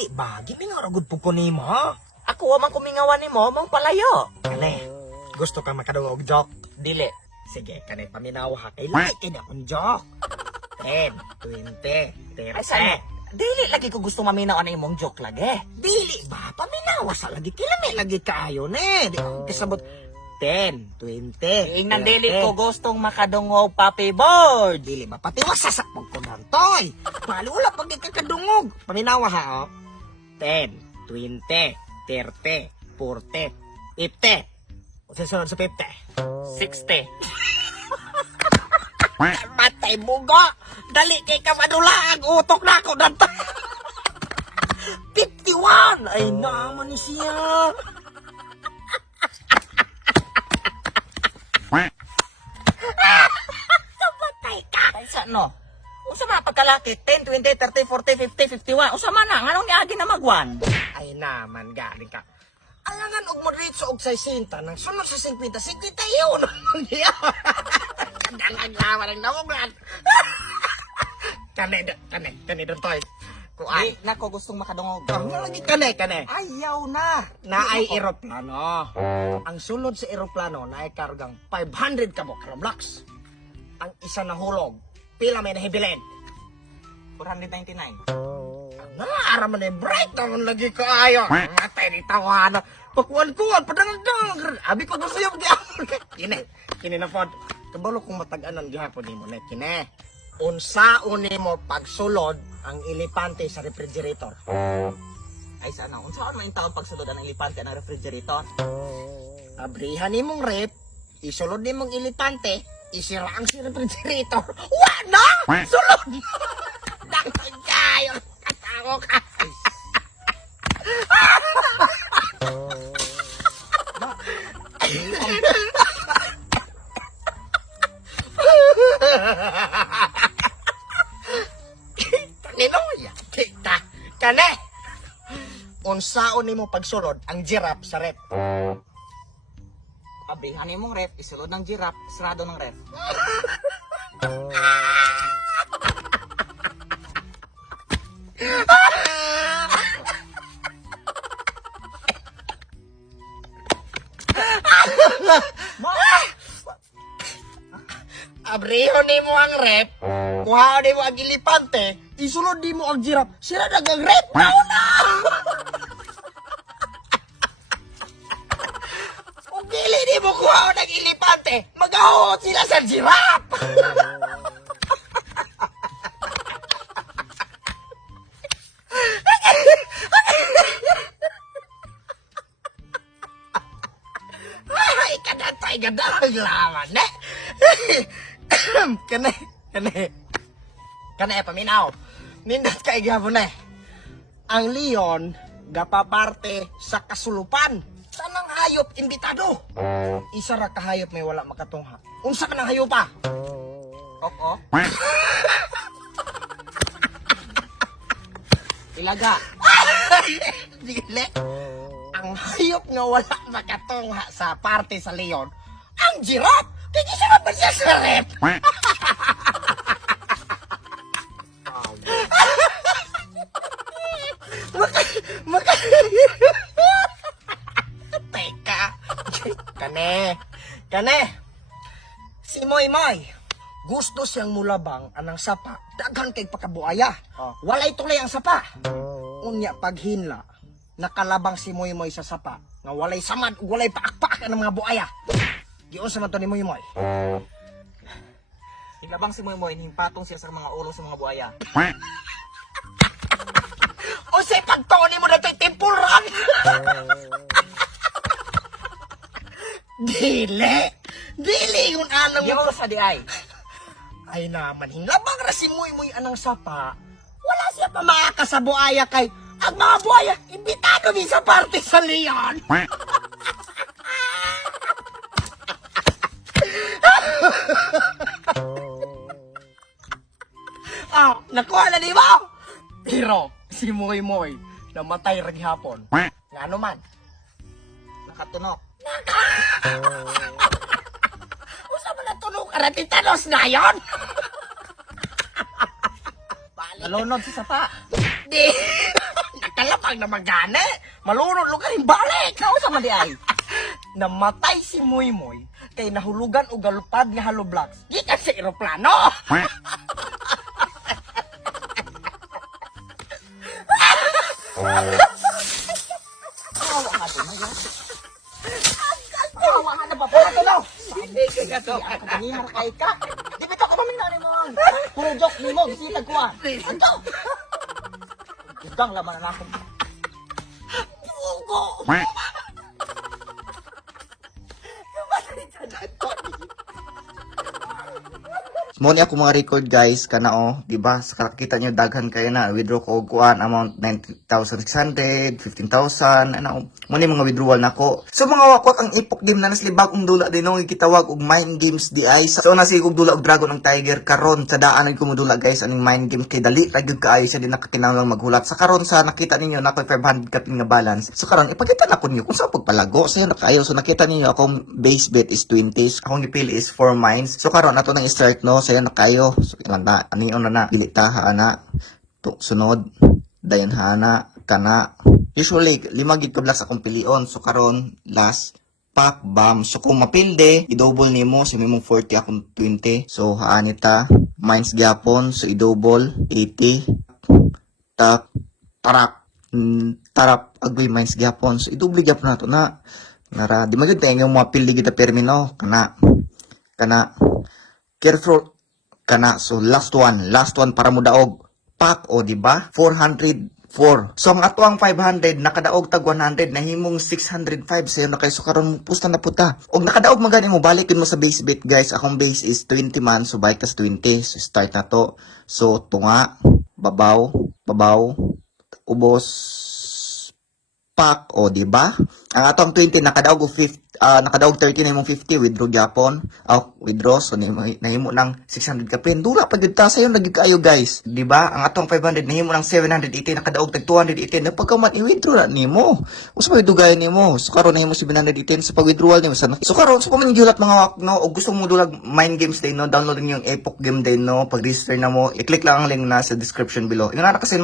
Dili ba? Gimi nga ragod po ko nimo, ha? Ako man kumingawan nimo, mong palayo. Kane, gusto ka makadungog joke? Dili. Sige, kane paminaw ha. Kay like na akong joke. 10, 20, 30. Ay sana. Dili lagi ko gusto maminaw na imong joke lagi. Dili ba? Paminaw sa lagi. Kilami lagi kayo, ne. Di ko kasabot. 10, 20. Ingnan dili ko gustong makadungog, Papi Board. Dili ba? Pati wasasakpag ko ng toy. Palula pag ikakadungog. Paminawa ha, oh. 10, 20, 30, 40, 50. O susunod sa 50. 60. Matay bugo. Dali kay ka madula ang utok na ako ng 51. Ay naman ni siya. Kamatay ka. Ay sa no. Unsa man pagkalaki 10, 20, 30, 40, 50, 51. Unsa man na nganong niagi na magwan? Ay naman, galing ka. Alangan og mo ritso og 60 nang sunod sa 50, 51 naman niya. Kadangag lawan ang nawaglan. Kane doon toy. Ay, Kuan. nako gustong makadungog. Ang lagi kane. Ayaw na. Naay eroplano. Ang sulod sa eroplano naay kargang 500 ka blocks. Ang isa na hulog, pila may nahibilin. 499. Naara man eh, bright naman lagi ko ayo. Matay ni tawana. Pakuan-kuan, padangang. Abi ko gusto yung gihapon. Kine na pod. Kabalo kong matag-anan gihapon ni mo, ne, kine. Unsaon nimo pagsulod ang elepante sa refrigerator? Ay sana. Unsa man in taon pagsulod ang elepante ng refrigerator? Abrihan nimong rep, isulod nimong elepante, isira ang si refrigerator. Wala! Sulod! Dakang kayo! Katawa ka! Kaninoya, kita. Kane! Unsaon nimo pagsulod ang giraffe sa rep? Abrihan nimong ref, isulod ng giraffe, sarado ng ref. Abriho nimo ang rep, kuhaon nimo ang elepante, isulod nimo ang giraffe, sira dagang rep. Nauna! Kung dili nimo kuhaon ang elepante, mag-ahot sila sa giraffe. Ay, kadatay gadang laman, eh. Kane, paminaw. Nindot kay gabon eh. Ang leon, gapaparte sa kasulupan. Tanang hayop, imbitado. Isa ra ka hayop may wala makatungha. Unsa ka ng hayop pa? Oo. Ilaga. Dili. Ang hayop nga wala makatungha sa parte sa leon, ang giraffe. Kaya siya mapasya sa rep. Maka... Teka. Kane. Si Moy, gusto siyang mulabang anang sapa. Daghan kay pakabuaya. Oh. Walay tulay ang sapa. Unya paghinla, nakalabang si Moy sa sapa. Nga walay samad, walay paak-paak ang mga buaya. Giyon sa man to ni Moy. Ilabang si Moy himpatong siya sa mga ulo sa mga buaya. O say pagtoni mo na to'y tempuran. Dili yun anang Di oras sa di ay. ay naman hinglabang ra si Moy anang sapa. Wala siya pa makakasabuaya kay ang mga buaya imbitado din sa parte sa leon. Nakuha na di ba? Pero si Moy namatay ra gihapon. Ngano man? Nakatunok. Usa man natunog aratitanos na yon? Nalunod sa sapa. Di. Nakalap matang na magane. Malunod lugar yung balik. Nausa man di ay. Namatay si Moy Moy kay nahulugan og galupad nga Hello Blocks. Gikan sa eroplano. Kawa nga to, Maya. Kawa nga na ba? Ito daw. Hindi ka to. Ako kanina kay ka. Di bito ko maminari mo. Puro joke ni mo. Bisitag ko ah. Ito. Udang laman na ako. Ugo. Mo ni ako mga record guys kana di ba? Sa kita nyo daghan kayo na withdraw ko og kuan amount 90,600, 15,000 ano mo ni mga withdrawal nako. So mga wakwak ang ipok game na naslibag ang dula din nung gitawag og mind games di ay. So nasi og dula og Dragon ng Tiger karon sa daan ko dula guys aning mind games kay dali ra gyud kaayo sa di nakakinahanglan maghulat. Sa karon sa nakita ninyo na 500 kapin nga balance. So karon ipakita na ko niyo kung sa pagpalago so nakaayo. So nakita ninyo akong base bet is 20, akong gipili is 4 mines. So karon ato nang start no. Saya na kayo. So, ilan na, ano yung na, pilita, hana, sunod, dayon hana, kana. Usually, 5 gig kablak sa akong pilion. So, karon last, pack, bam. So, kung mapilde, i-double ni mo. So, may mong 40, akong 20. So, haanita, mines gyapon. So, i-double, 80, tak, tarak, tarap, agoy, mines gyapon. So, i-double gyapon na to na. Nara, di maganda yung mga pilde kita permino. Kana, careful, kana so last one para mo daog pack o di ba 404. So ang ato ang 500 nakadaog tag 100 nahimong 605 sayo na kay so karon pusta na puta og nakadaog magani mo balikin mo sa base bet guys. Akong base is 20 man so balik tas 20 so start na to. So tunga babaw ubos pack o di ba ang atong 20 nakadaog og 50 nakadaog 30 na imong 50 withdraw gyapon withdraw so nahimo nang 600 ka pin dula pa gyud ta sayo lagi kaayo guys di ba ang atong 500 nahimo nang 780 nakadaog tag 280 na pagkaman i-withdraw na nimo usa may dugay nimo so karon nahimo 780 sa pag-withdrawal nimo so karon so kung giulat mga wak no og gusto mo dulag mind games day no download niyo yung Epoch game day no pag-register na mo i-click lang ang link na sa description below ingon na kasi